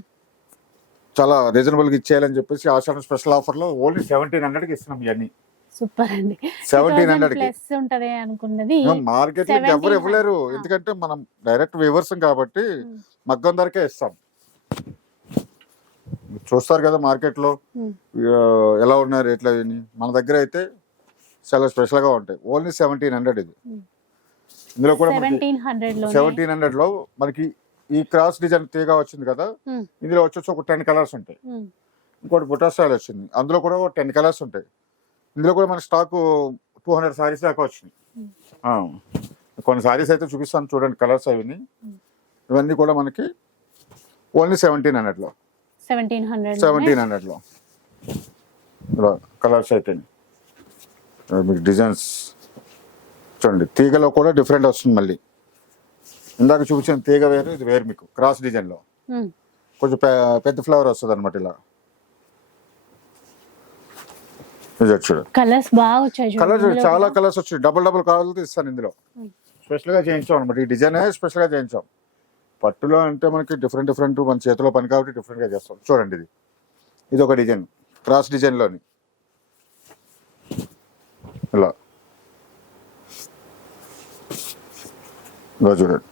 చాలా రీజనబుల్గా ఇచ్చేయాలని చెప్పేసి ఆషాఢం స్పెషల్ ఆఫర్లో ఓన్లీ సెవెంటీన్ హండ్రెడ్కి ఇస్తున్నాం ఇవన్నీ సూపర్ అండి. సెవెంటీన్ హండ్రెడ్ ప్లస్ ఉంటది అనుకున్నది. మార్కెట్లో ఎవరు ఇవ్వలేరు. ఎందుకంటే మనం డైరెక్ట్ వ్యూవర్స్ కాబట్టి Hmm. మగ్గం ధరకే ఇస్తాం. చూస్తారు కదా మార్కెట్లో Hmm. ఎలా ఉన్నాయి రేట్లు అవన్నీ. మన దగ్గర అయితే చాలా స్పెషల్గా ఉంటాయి. ఓన్లీ సెవెంటీన్ హండ్రెడ్ ఇది. Hmm. ఇందులో కూడా సెవెంటీన్ హండ్రెడ్లో మనకి ఈ క్రాస్ డిజైన్ తీగ వచ్చింది కదా. ఇందులో వచ్చేసి ఒక టెన్ కలర్స్ ఉంటాయి. ఇంకోటి బుటా స్టైల్ వచ్చింది. అందులో కూడా ఒక టెన్ కలర్స్ ఉంటాయి. ఇందులో కూడా మన స్టాక్ టూ హండ్రెడ్ సారీస్ దాకా. ఆ, కొన్ని సారీస్ అయితే చూపిస్తాను చూడండి కలర్స్ అవి. ఇవన్నీ కూడా మనకి ఓన్లీ సెవెంటీన్ హండ్రెడ్లో సెవెంటీన్ హండ్రెడ్ సెవెంటీన్ హండ్రెడ్లో కలర్స్ అయితే. మీకు డిజైన్స్ చూడండి తీగలో కూడా డిఫరెంట్ వస్తుంది మళ్ళీ. ఇందాక చూపించిన తీగ వేరు ఇది వేరు మీకు క్రాస్ డిజైన్లో కొంచెం పెద్ద ఫ్లవర్ వస్తుంది అనమాట ఇలా కలర్స్ బాగా వచ్చాయి చాలా. కలర్స్ వచ్చాయి. డబుల్ డబుల్ కావాలంటే ఇస్తాను ఇందులో. Hmm. స్పెషల్గా చేయించాం అనమాట ఈ డిజైన్ స్పెషల్గా చేయించాం. పట్టులో అంటే మనకి డిఫరెంట్ డిఫరెంట్ మన చేతిలో పని కాబట్టి డిఫరెంట్గా చేస్తాం. చూడండి ఇది. ఇది ఒక డిజైన్ క్రాస్ డిజైన్లోని. ఇలా. ఇలా చూడండి.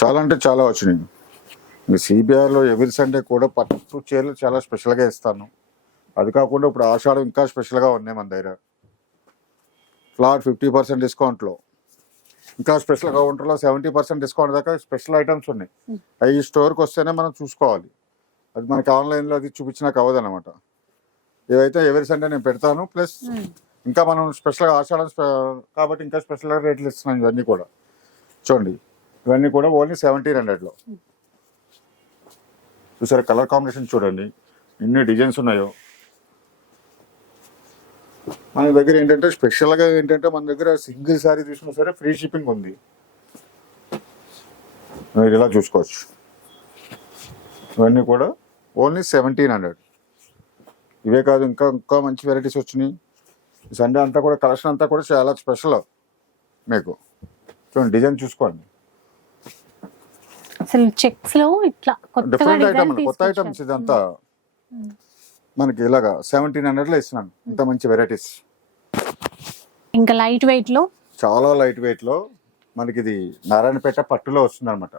చాలా అంటే చాలా వచ్చినాయి. మీ సిబిఆర్లో ఎవరి సండే కూడా పట్టు చీరలు చాలా స్పెషల్గా ఇస్తాను. అది కాకుండా ఇప్పుడు ఆషాఢం ఇంకా స్పెషల్గా ఉన్నాయి మన దగ్గర. ఫ్లాట్ ఫిఫ్టీ పర్సెంట్ డిస్కౌంట్లో ఇంకా స్పెషల్ కౌంటర్లో సెవెంటీ పర్సెంట్ డిస్కౌంట్ దాకా స్పెషల్ ఐటమ్స్ ఉన్నాయి. అవి స్టోర్కి వస్తేనే మనం చూసుకోవాలి. అది మనకి ఆన్లైన్లో అది చూపించినాక అవ్వదన్నమాట ఇవైతే ఎవరి సండే నేను పెడతాను. Plus Hmm. ఇంకా మనం స్పెషల్గా ఆషాఢం కాబట్టి ఇంకా స్పెషల్గా రేట్లు ఇస్తున్నాం ఇవన్నీ కూడా. చూడండి. ఇవన్నీ కూడా ఓన్లీ సెవెంటీన్ హండ్రెడ్లో. చూసారా కలర్ కాంబినేషన్ చూడండి. ఎన్ని డిజైన్స్ ఉన్నాయో. మన దగ్గర ఏంటంటే స్పెషల్గా ఏంటంటే మన దగ్గర సింగిల్ సారీ తీసుకున్నా సరే ఫ్రీ షిప్పింగ్ ఉంది. మీరు ఇలా చూసుకోవచ్చు. ఇవన్నీ కూడా ఓన్లీ సెవెంటీన్ హండ్రెడ్. ఇవే కాదు ఇంకా ఇంకా మంచి వెరైటీస్ వచ్చినాయి. సండే అంతా కూడా కలెక్షన్ అంతా కూడా చాలా స్పెషల్ మీకు. చూడండి డిజైన్ చూసుకోండి. అసలు చెక్స్లో ఇట్లా డిఫరెంట్ ఐటమ్ కొత్త ఐటమ్స్ ఇదంతా మనకి ఇలాగా సెవెంటీన్ హండ్రెడ్లో ఇస్తున్నాను. ఇంత మంచి వెరైటీస్ ఇంకా లైట్ వెయిట్లో? చాలా లైట్ వెయిట్లో మనకి ఇది నారాయణపేట పట్టులో వస్తుంది అనమాట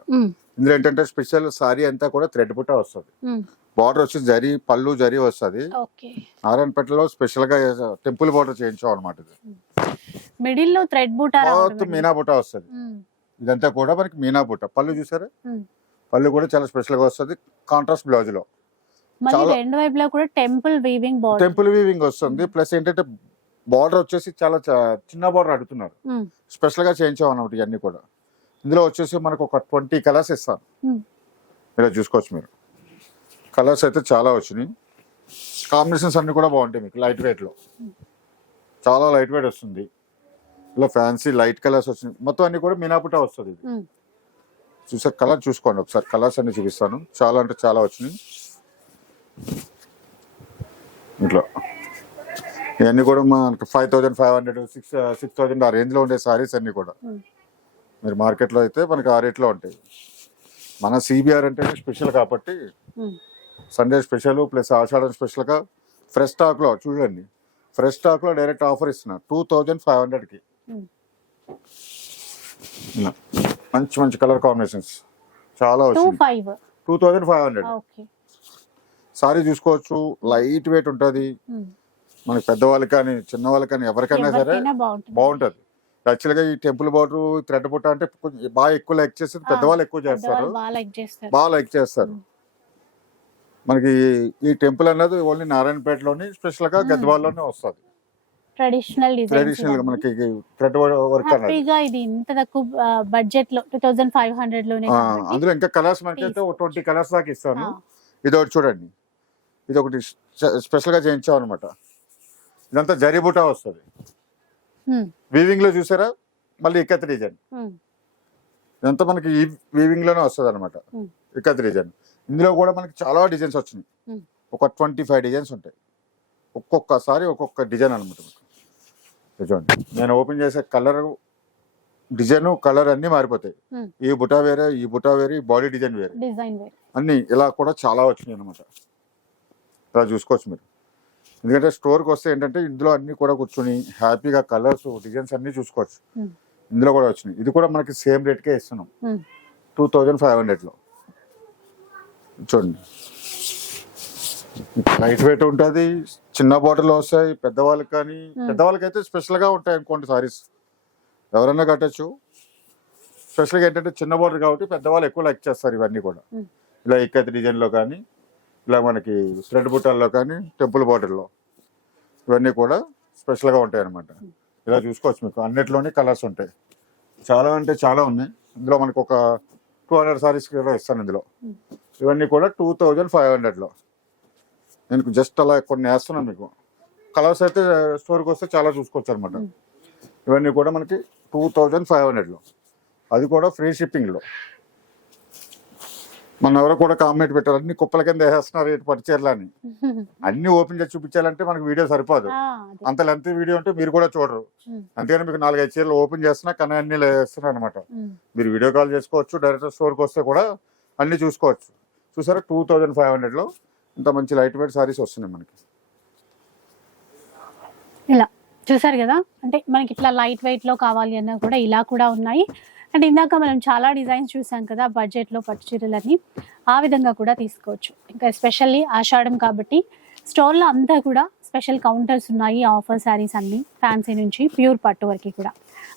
ఇందులో ఏంటంటే స్పెషల్ సారీ అంతా కూడా థ్రెడ్ బుట్ట వస్తుంది. బార్డర్ వచ్చి జరీ పళ్ళు జరీ వస్తుంది. నారాయణపేటలో స్పెషల్గా టెంపుల్ బార్డర్ చేయించాం అనమాట ఇది. మిడిల్లో థ్రెడ్ బూటా మొత్తం మీనా బుట్ట వస్తుంది. ఇదంతా కూడా మనకి మీనా బుట్ట. పళ్ళు చూసారా? పళ్ళు కూడా చాలా స్పెషల్గా వస్తుంది. కాంట్రాస్ట్ బ్లౌజ్లో. మళ్ళీ చాలా- రెండు వైపులా కూడా టెంపుల్ వీవింగ్ టెంపుల్ వీవింగ్ వస్తుంది. ప్లస్ ఏంటంటే బార్డర్ వచ్చేసి చాలా చిన్న బార్డర్ అడుగుతున్నారు. స్పెషల్గా చేయించాం అన్నమాట ఇవన్నీ కూడా. ఇందులో వచ్చేసి మనకు ఒక ట్వంటీ కలర్స్ ఇస్తాను. Hmm. ఇలా చూసుకోవచ్చు మీరు. కలర్స్ అయితే చాలా వచ్చినాయి. కాంబినేషన్స్ అన్ని కూడా బాగుంటాయి మీకు లైట్ వెయిట్లో చాలా లైట్ వెయిట్ వస్తుంది. ఇలా ఫ్యాన్సీ లైట్ కలర్స్ వచ్చినాయి. మొత్తం అన్ని కూడా మినాపుటా వస్తుంది ఇది. చూసారు కలర్ చూసుకోండి ఒకసారి. కలర్స్ అన్ని చూపిస్తాను. చాలా అంటే చాలా వచ్చినాయి. ఇట్లా. ఇవన్నీ కూడా మనకి five thousand five hundred six six thousand ఆ రేంజ్లో ఉండే సారీస్ అన్ని కూడా. మీరు మార్కెట్లో అయితే మనకి ఆ రేట్లో ఉంటాయి. మన సిబిఆర్ అంటే స్పెషల్ కాబట్టి. సండే స్పెషల్ ప్లస్ ఆషాఢం స్పెషల్గా ఫ్రెష్ స్టాక్లో చూడండి. ఫ్రెష్ స్టాక్లో డైరెక్ట్ ఆఫర్ ఇస్తున్నారు టూ థౌజండ్ ఫైవ్ హండ్రెడ్కి మంచి మంచి కలర్ కాంబినేషన్స్. చాలా వచ్చింది. Two thousand five hundred. Sari చూసుకోవచ్చు. లైట్ వెయిట్ ఉంటుంది. మనకి పెద్దవాళ్ళకి కానీ చిన్నవాళ్ళకి కానీ ఎవరికైనా సరే బాగుంటుంది. యాక్చువల్గా ఈ టెంపుల్ బార్డర్ థ్రెడ్ బుట్ట అంటే బాగా ఎక్కువ లైక్ చేస్తారు పెద్దవాళ్ళు ఎక్కువ చేస్తారు. బాగా లైక్ చేస్తారు. మనకి ఈ టెంపుల్ అన్నది ఓన్లీ నారాయణపేటలోని స్పెషల్గా గద్వాల్లోనే వస్తుంది. ట్రెడిషనల్ ట్రెడిషనల్గా మనకి థ్రెడ్ వర్క్ హ్యాపీగా ఇది ఇంత తక్కువ బడ్జెట్లో టూ థౌసండ్ ఫైవ్ హండ్రెడ్లోనే. అందులో ఇంకా కలర్స్ మనకి అయితే ఒక ట్వంటీ కలర్స్ దాకా ఇస్తాను. ఇది ఒకటి చూడండి. ఇది ఒకటి స్పెషల్గా చేయించాం అనమాట ఇదంతా జరీబుటా వస్తుంది. వీవింగ్లో చూసారా? మళ్ళీ ఇక్కత్ ఉమ్. ఇదంతా మనకి ఈ వీవింగ్లోనే వస్తుంది అనమాట. ఇక్కత్ డిజైన్ ఇందులో కూడా మనకి చాలా డిజైన్స్ వచ్చినాయి. ఒక ట్వంటీ ఫైవ్ డిజైన్స్ ఉంటాయి. ఒక్కొక్కసారి ఒక్కొక్క డిజైన్ అనమాట చూడండి. నేను ఓపెన్ చేసే కలర్ డిజైన్ కలర్ అన్ని మారిపోతాయి. ఈ బుటా వేరే ఈ బుటా వేరే ఈ బాడీ డిజైన్ వేరే. డిజైన్ వేర్. అన్ని ఇలా కూడా చాలా వచ్చినాయి అనమాట ఇలా చూసుకోవచ్చు మీరు. ఎందుకంటే స్టోర్కి వస్తే ఏంటంటే ఇందులో అన్ని కూడా కూర్చొని హ్యాపీగా కలర్స్ డిజైన్స్ అన్ని చూసుకోవచ్చు. ఇందులో కూడా వచ్చినాయి. ఇది కూడా మనకి సేమ్ రేట్కే ఇస్తున్నాం. టూ థౌజండ్ ఫైవ్ హండ్రెడ్లో. చూడండి. లైట్ వెయిట్ ఉంటుంది చిన్న బాటిల్ వస్తాయి పెద్దవాళ్ళకి కానీ పెద్దవాళ్ళకి అయితే స్పెషల్గా ఉంటాయి అనుకోండి సారీస్ ఎవరైనా కట్టచ్చు. స్పెషల్గా ఏంటంటే చిన్న బాటిల్ కాబట్టి పెద్దవాళ్ళు ఎక్కువ లైక్ చేస్తారు ఇవన్నీ కూడా. ఇలా ఇక్కత్ డిజైన్లో కానీ ఇలా మనకి థ్రెడ్ బుట్టాల్లో కానీ టెంపుల్ బాటిల్లో ఇవన్నీ కూడా స్పెషల్గా ఉంటాయి అన్నమాట. ఇలా చూసుకోవచ్చు మీకు. అన్నిట్లోనే కలర్స్ ఉంటాయి. చాలా అంటే చాలా ఉన్నాయి. ఇందులో మనకు ఒక టూ హండ్రెడ్ సారీస్ కూడా ఇస్తాను ఇందులో. ఇవన్నీ కూడా టూ థౌజండ్ ఫైవ్ హండ్రెడ్లో నేను జస్ట్ అలా కొన్ని వేస్తున్నాను మీకు. కలర్స్ అయితే స్టోర్కి వస్తే చాలా చూసుకోవచ్చు అనమాట ఇవన్నీ కూడా మనకి టూ థౌజండ్ ఫైవ్ హండ్రెడ్లో అది కూడా ఫ్రీ షిప్పింగ్లో మన ఎవరో కూడా కామెంట్ పెట్టారు అన్ని కుప్పల కింద వేసేస్తున్నారు ఇటు పట్టుచీరలు అని. అన్ని ఓపెన్ చేసి చూపించాలంటే మనకి వీడియో సరిపోదు. అంత లెంత్ వీడియో అంటే మీరు కూడా చూడరు. అంతేగాని మీకు నాలుగైదు చీరలు ఓపెన్ చేస్తున్నా కానీ అన్ని వేస్తున్నారు అనమాట. మీరు వీడియో కాల్ చేసుకోవచ్చు డైరెక్ట్ స్టోర్కి వస్తే కూడా అన్ని చూసుకోవచ్చు. చూసారా టూ థౌజండ్ ఫైవ్ హండ్రెడ్లో ఇంత మంచి లైట్ వెయిట్ సారీస్ వస్తున్నాయి మనకి. ఇలా చూసారు కదా? అంటే మనకి ఇట్లా లైట్ వెయిట్లో కావాలి అన్నా కూడా ఇలా కూడా ఉన్నాయి. అండ్ ఇందాక మనం చాలా డిజైన్స్ చూసాం కదా బడ్జెట్లో పట్టు చీరలన్నీ. ఆ విధంగా కూడా తీసుకోవచ్చు. ఇంకా ఎస్పెషల్లీ ఆషాఢం కాబట్టి స్టోర్లో అంతా కూడా స్పెషల్ కౌంటర్స్ ఉన్నాయి ఆఫర్ శారీస్ అన్ని ఫ్యాన్సీ నుంచి ప్యూర్ పట్టు వరకు కూడా.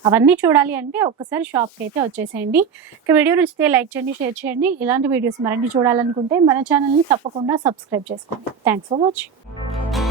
అవన్నీ చూడాలి అంటే ఒక్కసారి షాప్కి అయితే వచ్చేసేయండి. ఇక వీడియో నచ్చితే లైక్ చేయండి షేర్ చేయండి. ఇలాంటి వీడియోస్ మరిన్ని చూడాలనుకుంటే మన ఛానల్ని తప్పకుండా సబ్స్క్రైబ్ చేసుకోండి. Thanks for watching